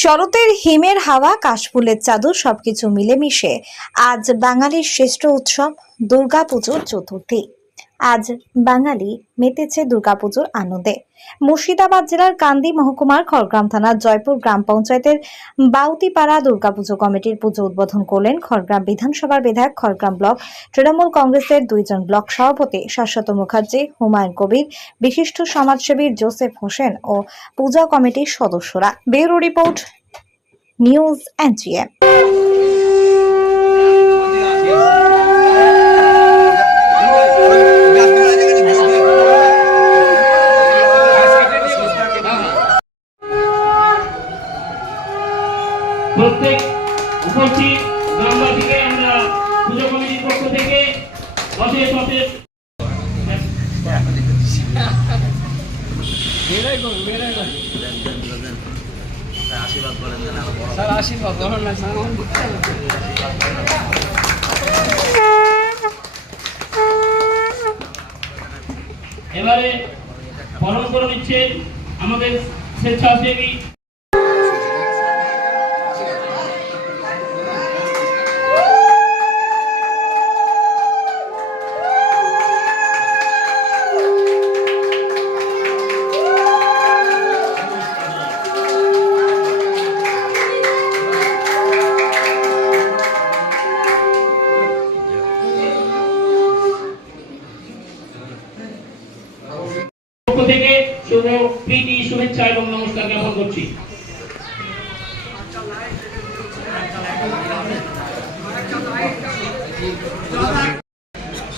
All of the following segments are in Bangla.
শরতের হিমের হাওয়া কাশফুলের চাদর সবকিছু মিলেমিশে। আজ বাঙালির শ্রেষ্ঠ উৎসব দুর্গাপুজোর চতুর্থী। আজ বাঙালি মেতেছে দুর্গাপুজোর আনন্দে। মুর্শিদাবাদ জেলার কান্দি মহকুমার খড়গ্রাম থানার জয়পুর গ্রাম পঞ্চায়েতের বাউতিপাড়া দুর্গাপুজো কমিটির পুজো উদ্বোধন করলেন খড়গ্রাম বিধানসভার বিধায়ক খড়গ্রাম ব্লক তৃণমূল কংগ্রেসের দুইজন ব্লক সভাপতি শাশ্বত মুখার্জি, হুমায়ুন কবির, বিশিষ্ট সমাজসেবী জোসেফ হোসেন ও পূজা কমিটির সদস্যরা। ব্যুরো রিপোর্ট নিউজ এনজিএম প্রত্যেক উপস্থিত গ্রামবাসীকে আমরা পুজো কমিটির পক্ষ থেকে অশেষ অশেষ এবারে বরণ করে দিচ্ছেন আমাদের স্বেচ্ছাসেবী শুভেচ্ছা এবং নমস্কার জ্ঞাপন করছি।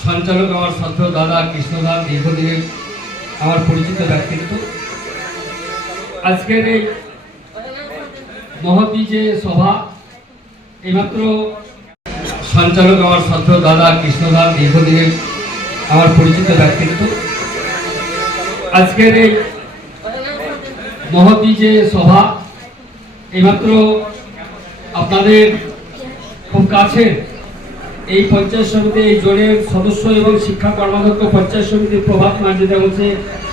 সঞ্চালক আমার শ্রদ্ধ দাদা কৃষ্ণদান দীর্ঘদিনের আমার পরিচিত ব্যক্তিত্ব। আজকের এই মহতি যে সভা, এইমাত্র সঞ্চালক আমার শ্রদ্ধ দাদা কৃষ্ণদান দীর্ঘদিনের আমার পরিচিত ব্যক্তিত্ব। আজকের এই মহতি যে সভা, এইমাত্র আপনাদের খুব কাছে এই পঞ্চায়েত সমিতি, এই জোনের সদস্য এবং শিক্ষা কর্মাধ্যক্ষ পঞ্চায়েত সমিতির প্রভাত মার্জিতা হচ্ছে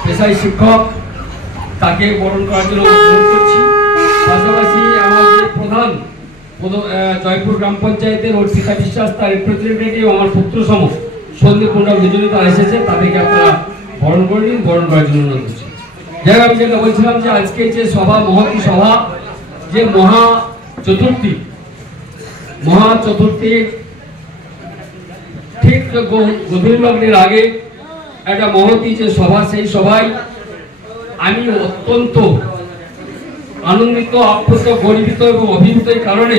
পেশায় শিক্ষক। তাকে বরণ করার জন্য অনুরোধ করছি। পাশাপাশি আমার যে প্রধান জয়পুর গ্রাম পঞ্চায়েতের অর্পিতা বিশ্বাস, তার রিপ্রেজেন্টেটিভ আমার পুত্র সম সন্দীপ মন্ডল দুজনে এসেছে, তাদেরকে আপনারা বরণ করে নিন, বরণ করার জন্য অনুরোধ করছি। যাই হোক, আমি যেটা বলছিলাম যে আজকে যে সভা মহতি সভা যে মহা চতুর্থী মহা চতুর্থীর ঠিক গভীর লগ্নের আগে একটা মহতি যে সভা সেই সভায় আমি অত্যন্ত আনন্দিত আপ্লুত গর্বিত এবং অভিভূত কারণে